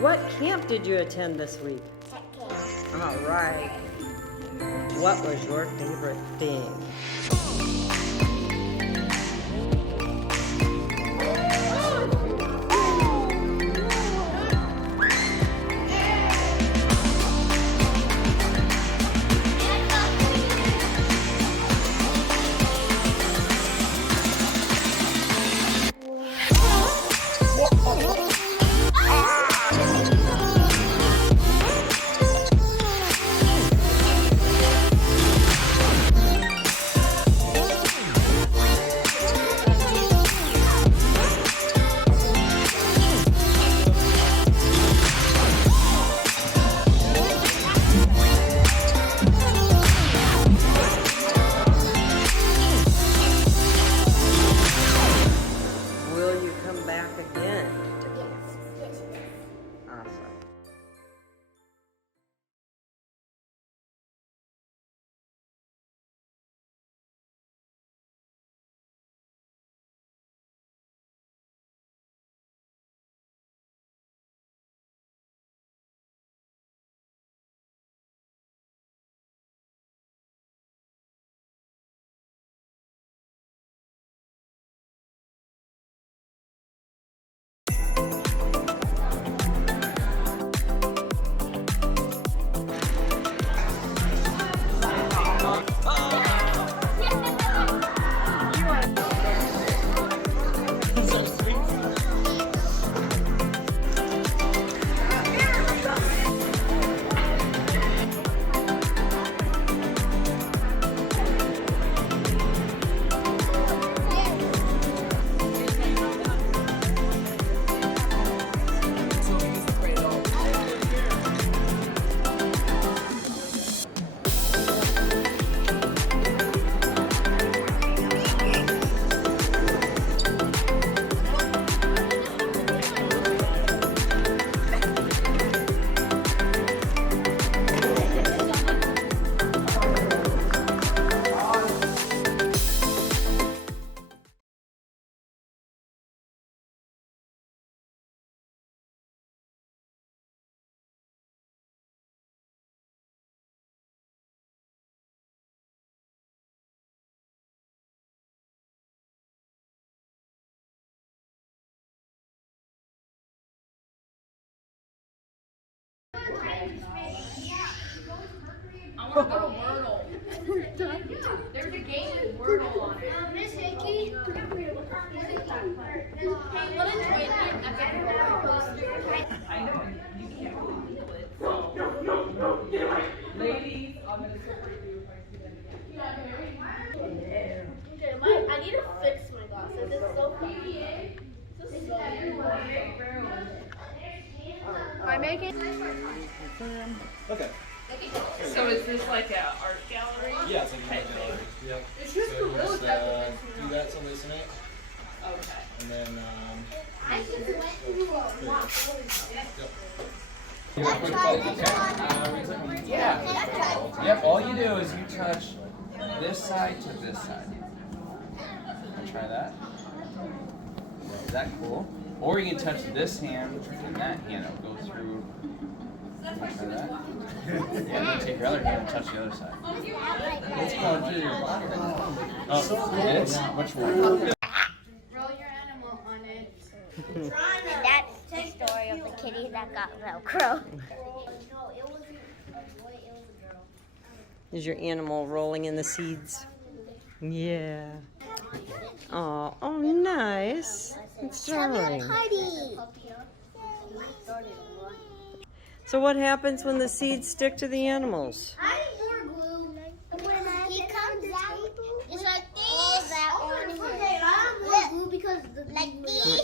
What camp did you attend this week? All right. What was your favorite thing? Will you come back again to camp? Awesome. I want to go to Wordle. There's a game with Wordle on it. Miss Hickey. Hey, what a twin that's a roller coaster. I know, you can't feel it, so. Ladies, I'm going to separate you if I see them again. Okay, I need to fix my glasses. It's so funny. This is so I'm making. Okay. So is this like an art gallery? Yeah, it's like an art gallery. Yep. It's just So a real just, definition. do that, so listen it, Okay. and then I just went through a lot. Yeah. Yep, all you do is you touch this side to this side. Try that. Is that cool? Or you can touch this hand and that hand. It'll go through. Try that. Yeah, then take your other hand and touch the other side. It's going through your body. Oh, it is? Which one? Roll your animal on it. And that's the story of the kitty that got Velcro. No, it wasn't a boy, it was a girl. Is your animal rolling in the seeds? Yeah. Oh, nice. It's darling. Party. So what happens when the seeds stick to the animals? More glue. When he comes out, it's like this. Oh, that on here. I have more glue because the Like this.